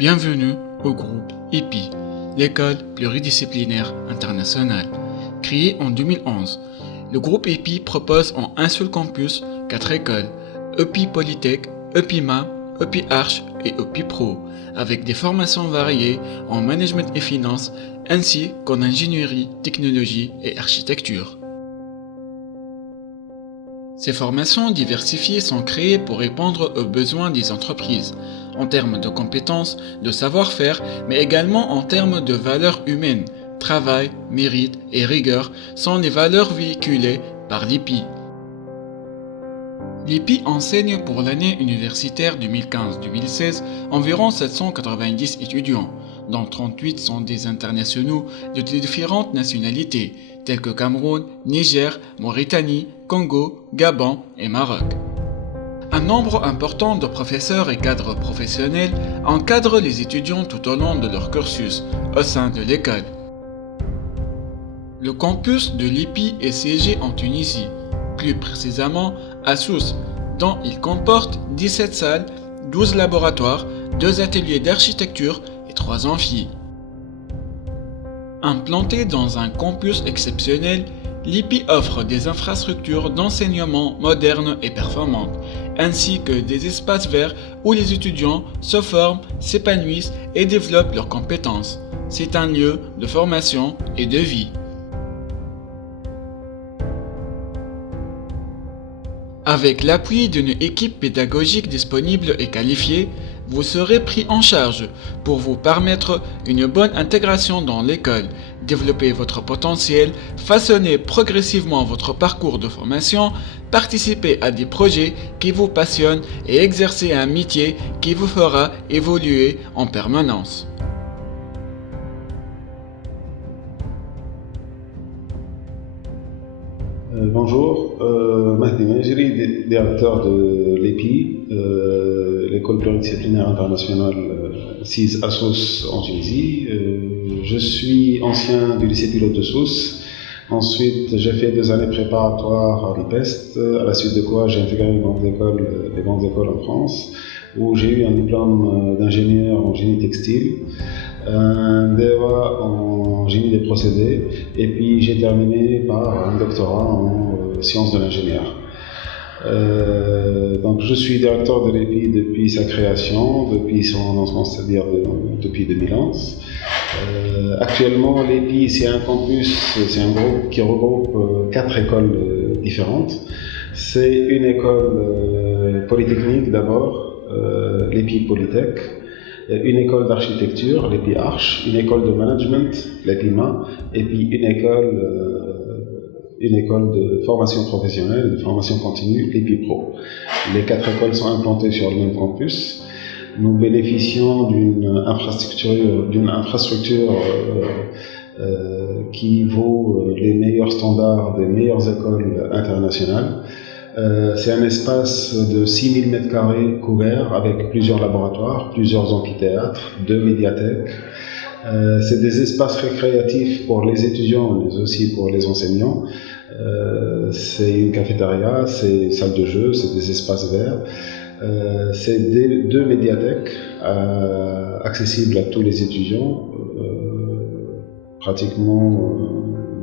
Bienvenue au groupe EPI, l'école pluridisciplinaire internationale. Créé en 2011, le groupe EPI propose en un seul campus 4 écoles, EPI Polytech, EPIMA, EPI Arch et EPI Pro, avec des formations variées en management et finance, ainsi qu'en ingénierie, technologie et architecture. Ces formations diversifiées sont créées pour répondre aux besoins des entreprises, en termes de compétences, de savoir-faire, mais également en termes de valeurs humaines. Travail, mérite et rigueur sont les valeurs véhiculées par l'EPI. L'EPI enseigne pour l'année universitaire 2015-2016 environ 790 étudiants, dont 38 sont des internationaux de différentes nationalités, telles que Cameroun, Niger, Mauritanie, Congo, Gabon et Maroc. Un nombre important de professeurs et cadres professionnels encadrent les étudiants tout au long de leur cursus au sein de l'école. Le campus de l'EPI est siégé en Tunisie, plus précisément à Sousse, dont il comporte 17 salles, 12 laboratoires, 2 ateliers d'architecture et 3 amphis. Implanté dans un campus exceptionnel, l'IPI offre des infrastructures d'enseignement modernes et performantes, ainsi que des espaces verts où les étudiants se forment, s'épanouissent et développent leurs compétences. C'est un lieu de formation et de vie. Avec l'appui d'une équipe pédagogique disponible et qualifiée, vous serez pris en charge pour vous permettre une bonne intégration dans l'école, développer votre potentiel, façonner progressivement votre parcours de formation, participer à des projets qui vous passionnent et exercer un métier qui vous fera évoluer en permanence. Bonjour, Mahdi Majri, directeur de l'EPI, l'École pluridisciplinaire internationale CIS à Sousse en Tunisie. Je suis ancien du lycée pilote de Sousse. Ensuite, j'ai fait 2 années préparatoires à l'IPEST, à la suite de quoi j'ai intégré les grandes écoles en France, où j'ai eu un diplôme d'ingénieur en génie textile, un DEA en génie des procédés, et puis j'ai terminé par un doctorat en sciences de l'ingénieur. Donc je suis directeur de l'EPI depuis sa création, depuis son lancement, c'est-à-dire depuis 2011. Actuellement, l'EPI, c'est un campus, c'est un groupe qui regroupe 4 écoles différentes. C'est une école polytechnique d'abord, l'EPI Polytech, une école d'architecture, l'EPI Arch, une école de management, l'EPIMA, et puis une école de formation professionnelle, de formation continue, l'EPI Pro. Les 4 écoles sont implantées sur le même campus. Nous bénéficions d'une infrastructure qui vaut les meilleurs standards des meilleures écoles internationales. C'est un espace de 6000 m² couverts avec plusieurs laboratoires, plusieurs amphithéâtres, 2 médiathèques. C'est des espaces récréatifs pour les étudiants, mais aussi pour les enseignants. C'est une cafétéria, c'est une salle de jeu, c'est des espaces verts. C'est 2 médiathèques accessibles à tous les étudiants, pratiquement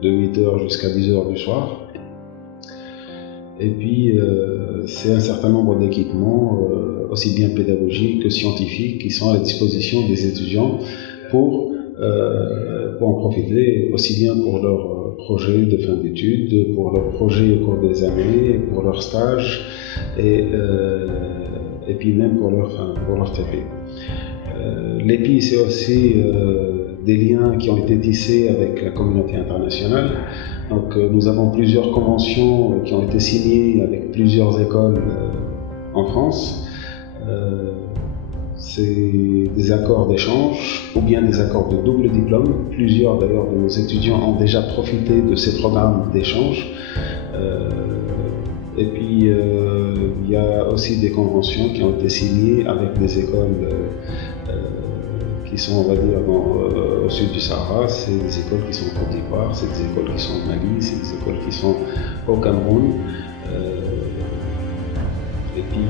de 8h jusqu'à 10h du soir. Et puis, c'est un certain nombre d'équipements, aussi bien pédagogiques que scientifiques, qui sont à la disposition des étudiants pour en profiter, aussi bien pour leurs projets de fin d'études, pour leurs projets au cours des années, pour leurs stages, et puis même pour leur TP. L'EPI, c'est aussi des liens qui ont été tissés avec la communauté internationale. Donc, nous avons plusieurs conventions qui ont été signées avec plusieurs écoles en France. C'est des accords d'échange ou bien des accords de double diplôme. Plusieurs d'ailleurs de nos étudiants ont déjà profité de ces programmes d'échange. Et puis, il y a aussi des conventions qui ont été signées avec des écoles qui sont, on va dire, au sud du Sahara. C'est des écoles qui sont en Côte d'Ivoire, c'est des écoles qui sont au Mali, c'est des écoles qui sont au Cameroun. Et puis,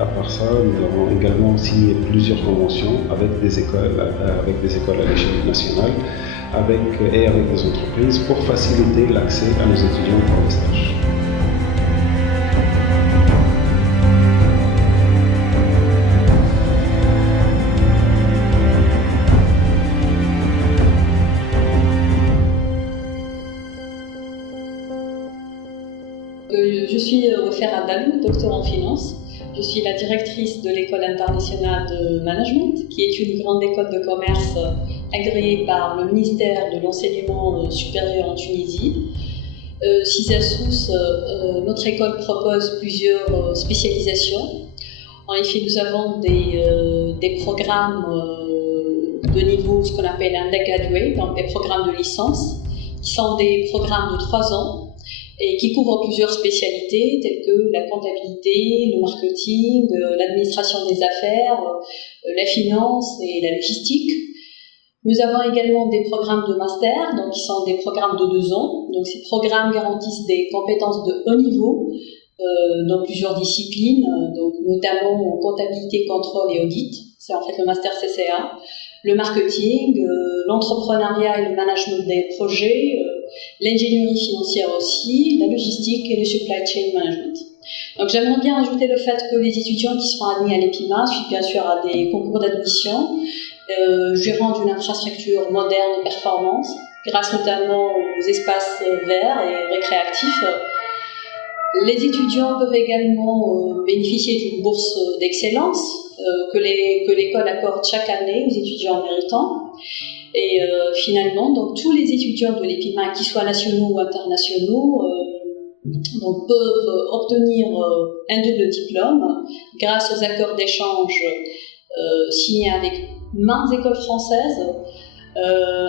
à part ça, nous avons également signé plusieurs conventions avec des écoles à l'échelle nationale et avec des entreprises pour faciliter l'accès à nos étudiants pour les stages. Je suis Wafer Adalou, docteur en finance. Je suis la directrice de l'École internationale de management, qui est une grande école de commerce agréée par le ministère de l'enseignement supérieur en Tunisie. CIS à Sousse, notre école propose plusieurs spécialisations. En effet, nous avons des programmes de niveau, ce qu'on appelle undergraduate, donc des programmes de licence, qui sont des programmes de 3 ans et qui couvrent plusieurs spécialités telles que la comptabilité, le marketing, l'administration des affaires, la finance et la logistique. Nous avons également des programmes de master, donc qui sont des programmes de 2 ans. Donc ces programmes garantissent des compétences de haut niveau dans plusieurs disciplines, donc notamment comptabilité, contrôle et audit. C'est en fait le master CCA. le marketing, l'entrepreneuriat et le management des projets, l'ingénierie financière aussi, la logistique et le supply chain management. Donc j'aimerais bien ajouter le fait que les étudiants qui seront admis à l'EPIMA suivent bien sûr à des concours d'admission, gérant d'une infrastructure moderne et performante, grâce notamment aux espaces verts et récréatifs. Les étudiants peuvent également bénéficier d'une bourse d'excellence que l'école accorde chaque année aux étudiants méritants. Et finalement, donc, tous les étudiants de l'EPIMA, qu'ils soient nationaux ou internationaux, donc, peuvent obtenir un double diplôme grâce aux accords d'échange signés avec maintes écoles françaises.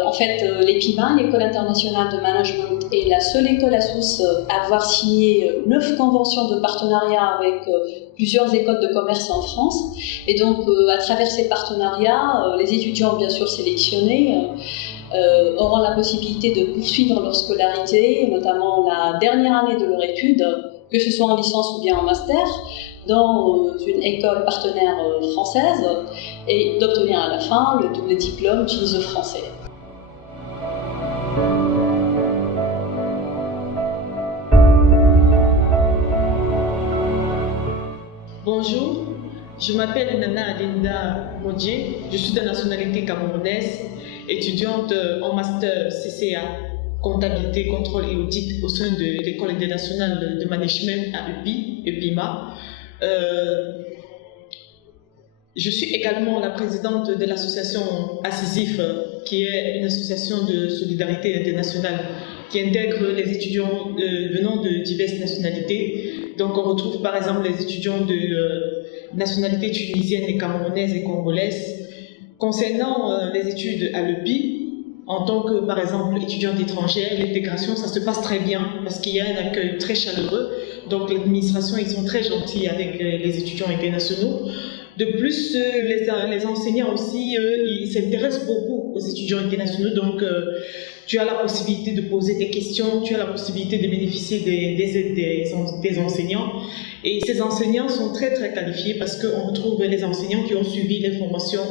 En fait, l'EPIMA, l'École internationale de management, est la seule école à Sousse à avoir signé 9 conventions de partenariat avec plusieurs écoles de commerce en France. Et donc, à travers ces partenariats, les étudiants, bien sûr sélectionnés, auront la possibilité de poursuivre leur scolarité, notamment la dernière année de leur étude, que ce soit en licence ou bien en master, dans une école partenaire française, et d'obtenir à la fin le double diplôme d'ISE français. Bonjour, je m'appelle Nana Alinda Modje, je suis de nationalité camerounaise, étudiante en master CCA, comptabilité, contrôle et audit au sein de l'École internationale de management à EPIMA. Je suis également la présidente de l'association ACISIF, qui est une association de solidarité internationale qui intègre les étudiants venant de diverses nationalités. Donc on retrouve par exemple les étudiants de nationalité tunisienne et camerounaise et congolaise. Concernant les études à l'EPI, en tant que, par exemple, étudiante étrangère, l'intégration, ça se passe très bien parce qu'il y a un accueil très chaleureux. Donc, l'administration, ils sont très gentils avec les étudiants internationaux. De plus, les enseignants aussi, ils s'intéressent beaucoup aux étudiants internationaux. Donc, tu as la possibilité de poser des questions, tu as la possibilité de bénéficier des enseignants. Et ces enseignants sont très, très qualifiés parce qu'on retrouve les enseignants qui ont suivi les formations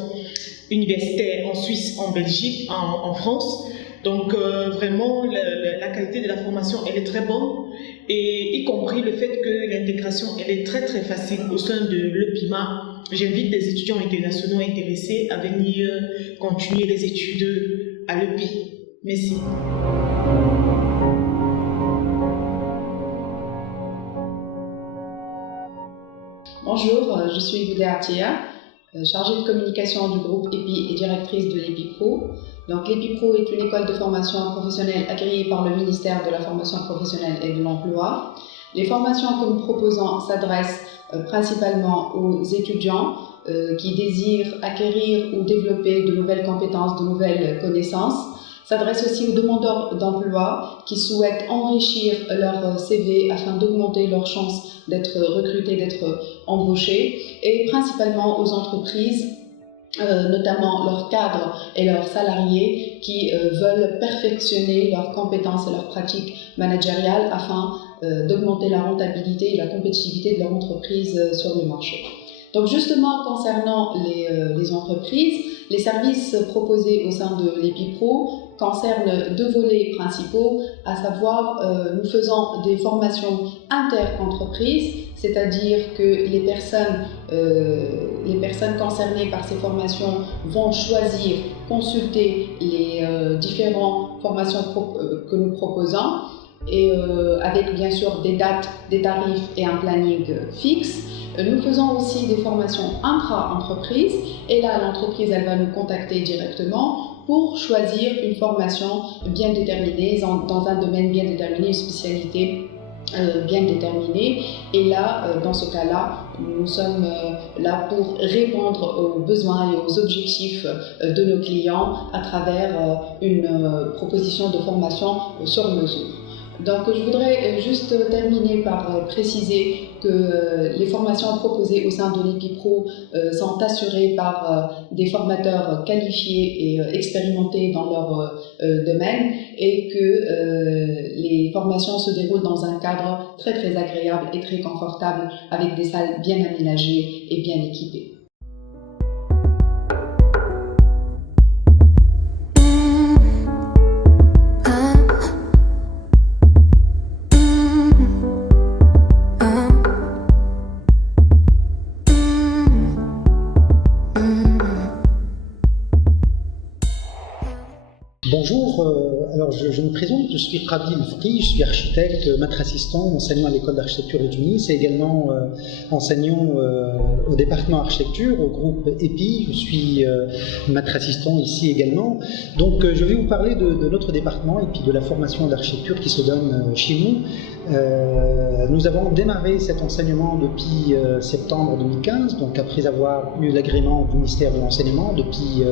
universitaires en Suisse, en Belgique, en France. Donc vraiment, la qualité de la formation, elle est très bonne, et y compris le fait que l'intégration, elle est très très facile au sein de l'EPIMA. J'invite les étudiants internationaux intéressés à venir continuer les études à l'EPI. Merci. Bonjour, je suis Boudé Atia, chargée de communication du groupe EPI et directrice de l'EPIPRO. Donc l'EPIPRO est une école de formation professionnelle agréée par le ministère de la formation professionnelle et de l'emploi. Les formations que nous proposons s'adressent principalement aux étudiants qui désirent acquérir ou développer de nouvelles compétences, de nouvelles connaissances. S'adresse aussi aux demandeurs d'emploi qui souhaitent enrichir leur CV afin d'augmenter leurs chances d'être recrutés, d'être embauchés, et principalement aux entreprises, notamment leurs cadres et leurs salariés qui veulent perfectionner leurs compétences et leurs pratiques managériales afin d'augmenter la rentabilité et la compétitivité de leur entreprise sur le marché. Donc justement, concernant les entreprises, les services proposés au sein de l'EPIPRO concernent 2 volets principaux, à savoir nous faisons des formations inter-entreprises, c'est-à-dire que les personnes concernées par ces formations vont choisir, consulter les différentes formations que nous proposons, et avec bien sûr des dates, des tarifs et un planning fixe. Nous faisons aussi des formations intra-entreprise, et là l'entreprise elle va nous contacter directement pour choisir une formation bien déterminée, dans un domaine bien déterminé, une spécialité bien déterminée. Et là, dans ce cas-là, nous sommes là pour répondre aux besoins et aux objectifs de nos clients à travers une proposition de formation sur mesure. Donc je voudrais juste terminer par préciser que les formations proposées au sein de l'EPIPRO sont assurées par des formateurs qualifiés et expérimentés dans leur domaine, et que les formations se déroulent dans un cadre très très agréable et très confortable, avec des salles bien aménagées et bien équipées. Alors je me présente, je suis Qabil Fri, je suis architecte, maître assistant, enseignant à l'école d'architecture de Tunis et également enseignant au département architecture, au groupe EPI. Je suis maître assistant ici également. Donc je vais vous parler de notre département et puis de la formation d'architecture qui se donne chez nous. Nous avons démarré cet enseignement depuis septembre 2015, donc après avoir eu l'agrément du ministère de l'Enseignement depuis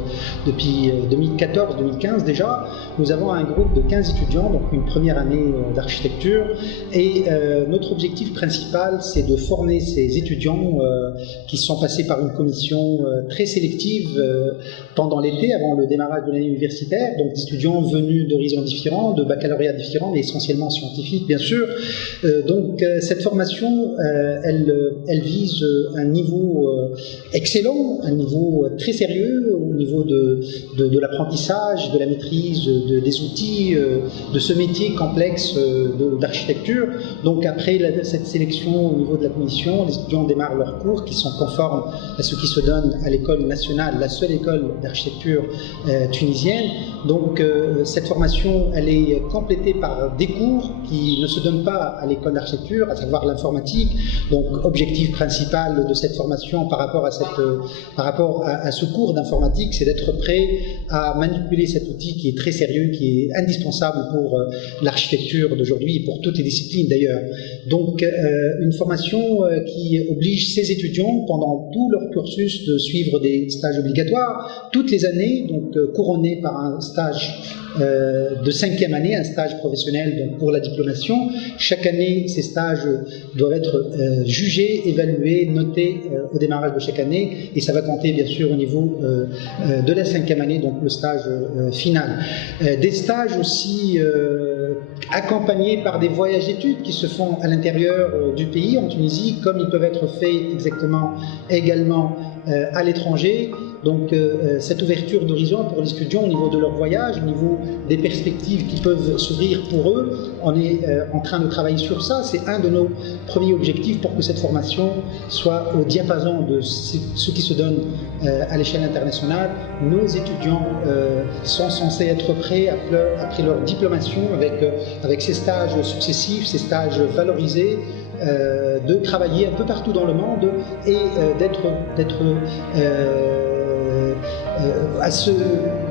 2014-2015 déjà. Nous avons un groupe de 15 étudiants, donc une première année d'architecture, et notre objectif principal, c'est de former ces étudiants qui sont passés par une commission très sélective pendant l'été, avant le démarrage de l'année universitaire, donc des étudiants venus d'horizons différents, de baccalauréats différents, mais essentiellement scientifiques, bien sûr. Donc cette formation, elle vise un niveau excellent, un niveau très sérieux au niveau de l'apprentissage, de la maîtrise des outils, de ce métier complexe d'architecture. Donc après cette sélection au niveau de la commission, les étudiants démarrent leurs cours qui sont conformes à ce qui se donne à l'école nationale, la seule école d'architecture tunisienne. Donc cette formation, elle est complétée par des cours qui ne se donnent pas à l'école d'architecture, à savoir l'informatique. Donc objectif principal de cette formation par rapport à ce cours d'informatique, c'est d'être prêt à manipuler cet outil qui est très sérieux, qui est indispensable pour l'architecture d'aujourd'hui et pour toutes les disciplines d'ailleurs. Donc une formation qui oblige ces étudiants pendant tout leur cursus de suivre des stages obligatoires toutes les années, donc couronnés par un stage de 5e année, un stage professionnel donc pour la diplomation. Chaque année, ces stages doivent être jugés, évalués, notés au démarrage de chaque année, et ça va compter bien sûr au niveau de la 5e année, donc le stage final. Des stages aussi accompagnés par des voyages d'études qui se font à l'intérieur du pays, en Tunisie, comme ils peuvent être faits également à l'étranger. Donc cette ouverture d'horizon pour les étudiants au niveau de leur voyage, au niveau des perspectives qui peuvent s'ouvrir pour eux, on est en train de travailler sur ça. C'est un de nos premiers objectifs pour que cette formation soit au diapason de ce qui se donne à l'échelle internationale. Nos étudiants sont censés être prêts après leur diplomation avec ces stages successifs, ces stages valorisés, de travailler un peu partout dans le monde et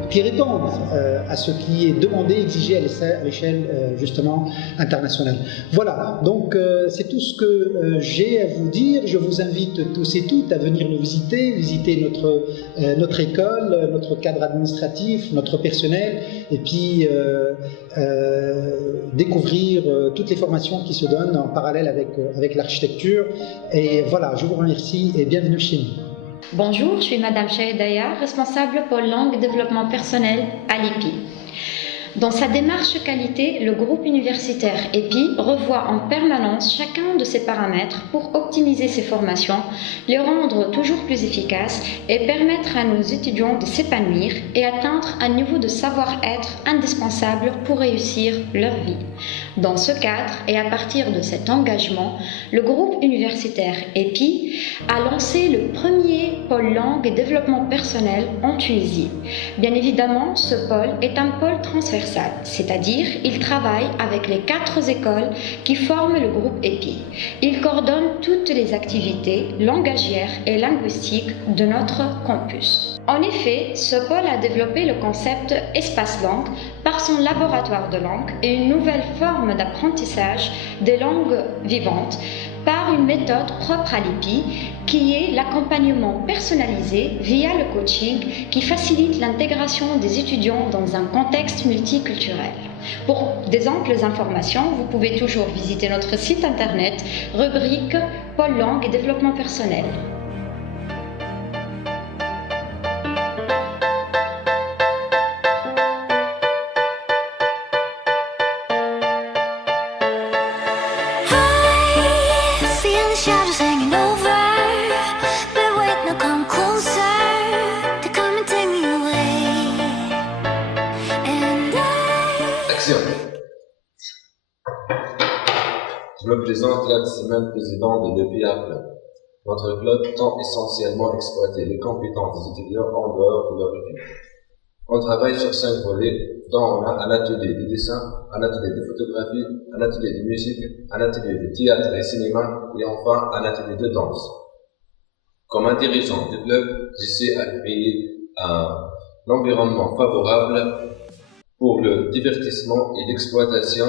qui répondent à ce qui est demandé, exigé à l'échelle justement internationale. Voilà, donc c'est tout ce que j'ai à vous dire. Je vous invite tous et toutes à venir nous visiter notre école, notre cadre administratif, notre personnel, et puis découvrir toutes les formations qui se donnent en parallèle avec l'architecture. Et voilà, je vous remercie et bienvenue chez nous. Bonjour, je suis Madame Chaïdaya, responsable pôle langue et développement personnel à l'EPI. Dans sa démarche qualité, le groupe universitaire EPI revoit en permanence chacun de ses paramètres pour optimiser ses formations, les rendre toujours plus efficaces et permettre à nos étudiants de s'épanouir et atteindre un niveau de savoir-être indispensable pour réussir leur vie. Dans ce cadre et à partir de cet engagement, le groupe universitaire EPI a lancé le premier pôle langue et développement personnel en Tunisie. Bien évidemment, ce pôle est un pôle transversal, c'est-à-dire il travaille avec les 4 écoles qui forment le groupe EPI. Il coordonne toutes les activités langagières et linguistiques de notre campus. En effet, ce pôle a développé le concept espace langue par son laboratoire de langue et une nouvelle forme d'apprentissage des langues vivantes par une méthode propre à l'EPI qui est l'accompagnement personnalisé via le coaching qui facilite l'intégration des étudiants dans un contexte multiculturel. Pour des amples informations, vous pouvez toujours visiter notre site internet, rubrique Pôle langue et développement personnel. Je me présente Gladys Semen, président de l'EPI à Club. Notre club tend essentiellement à exploiter les compétences des étudiants en dehors de leur études. On travaille sur 5 volets, dont on a un atelier de dessin, un atelier de photographie, un atelier de musique, un atelier de théâtre et cinéma, et enfin un atelier de danse. Comme un dirigeant du club, j'essaie à créer un environnement favorable pour le divertissement et l'exploitation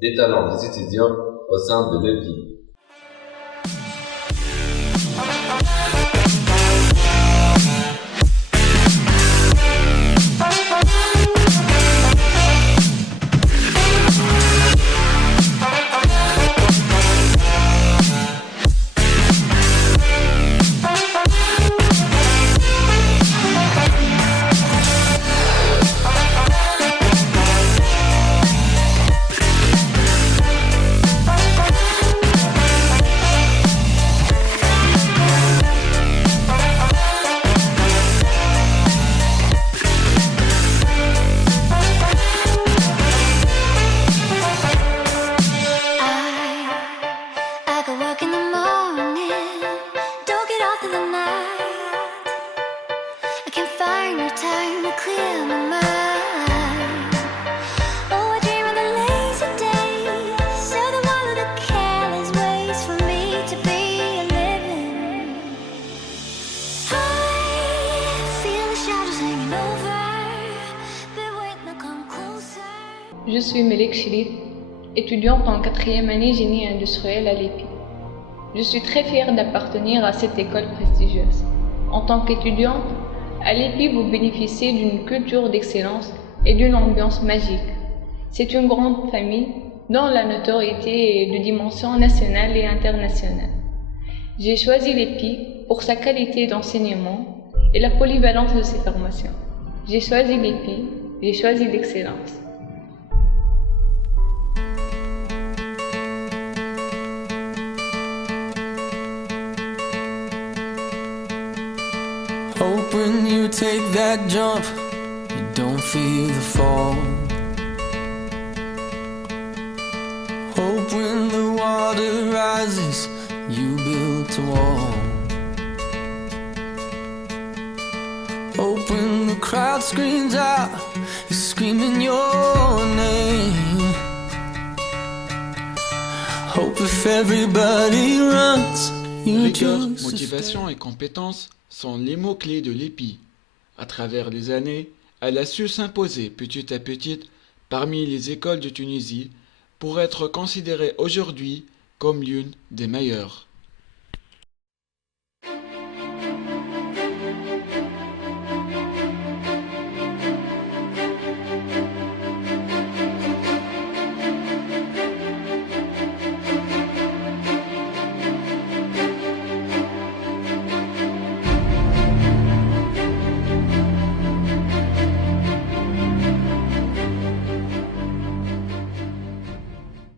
des talents des étudiants au sein de leur vie. Je suis Melek Chérif, étudiante en 4e année génie industriel à l'EPI. Je suis très fière d'appartenir à cette école prestigieuse. En tant qu'étudiante, à l'EPI, vous bénéficiez d'une culture d'excellence et d'une ambiance magique. C'est une grande famille dont la notoriété est de dimension nationale et internationale. J'ai choisi l'EPI pour sa qualité d'enseignement et la polyvalence de ses formations. J'ai choisi l'EPI, j'ai choisi l'excellence. Hope when you take that jump, you don't feel the fall. Hope when the water rises, you build a wall. Hope when the crowd screams out, you're screaming your name. Hope if everybody runs, you Rigueur, just motivation et compétence sont les mots-clés de l'EPI. À travers les années, elle a su s'imposer petit à petit parmi les écoles de Tunisie pour être considérée aujourd'hui comme l'une des meilleures.